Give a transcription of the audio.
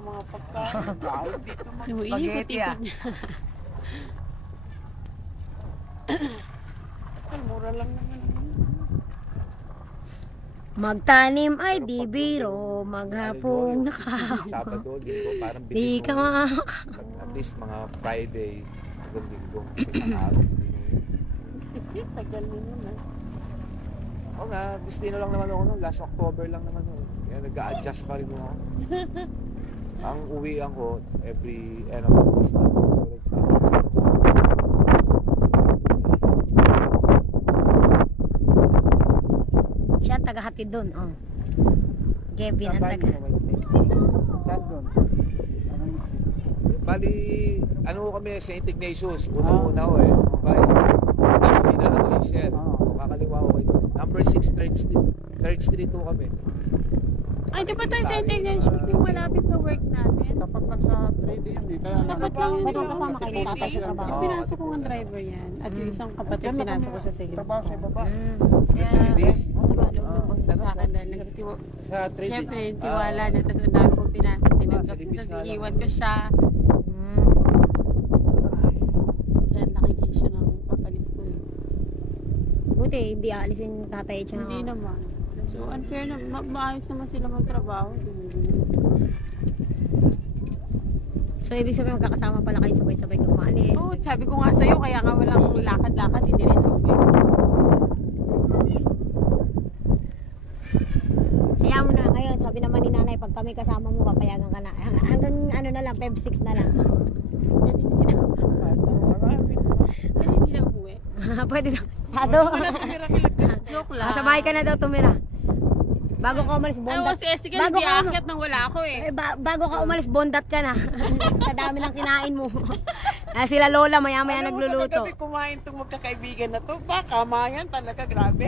ng mga pagkain. Kahit dito Spaghetti ah. Ay, mura lang naman. Magtanim ay di biro, maghapong nakaw. Sabado, linggo, parang Di ka at least mga Friday, hanggang linggo. Isang araw. Tagal nyo na. Oo nga, destino lang naman ako noon. Last October lang naman noon. Kaya nag-a-adjust pa rin ako. Ang uwian ko, every end of this month. Siya ang tagahatid doon, oh. Kevin ang taga. Saan doon? Bali, ano kami, St. Ignatius. Unang-una ko eh. Bali, actually na ano eh, sir. Kakaliwa ko kayo. Number 6, 3rd Street 2 kami. Ay, di ba tayo St. Ignatius yung malapit sa work natin? Tapat lang sa trading yun eh. Kaya Dapat lang yun. Kasama kayo ng tatay sa trabaho. Pinasok ko ng driver yan. At yung isang kapatid pinasok ko sa sales. trabaho sa baba. Kaya, Sa Libis? masama loob ng sa akin dahil Sa trading. siyempre, tiwala na. Tapos ang dami kong pinasok. Tinanggap sa ko. Libis Tapos nga lang. iiwan ko siya. Kaya ang laking issue ng pag-alis ko. Buti, hindi aalisin tatay siya. Hindi naman. So, unfair na. Maayos naman sila magtrabaho. So, ibig sabihin magkakasama pala kayo sabay-sabay kang maalis. Oo, sabi ko nga sa'yo, kaya nga walang lakad-lakad, hindi rin uwi. Kaya mo na ngayon, sabi naman ni nanay, pag kami kasama mo, papayagan ka na. Hanggang ano na lang, Feb 6 na lang. Pwede hindi na. Pwede hindi na umuwi. Pwede na. Tado. Wala tumira kilagdas. Joke lang. Sa bahay ka na daw tumira. Bago ka umalis, Ay, bondat. kasi sige, hindi aakyat nang wala ako eh. Bago ka umalis, bondat ka na. Sa dami ng kinain mo. Sila lola, maya-maya nagluluto. Alam mo, kumain itong magkakaibigan na to. Baka kamayan talaga, grabe.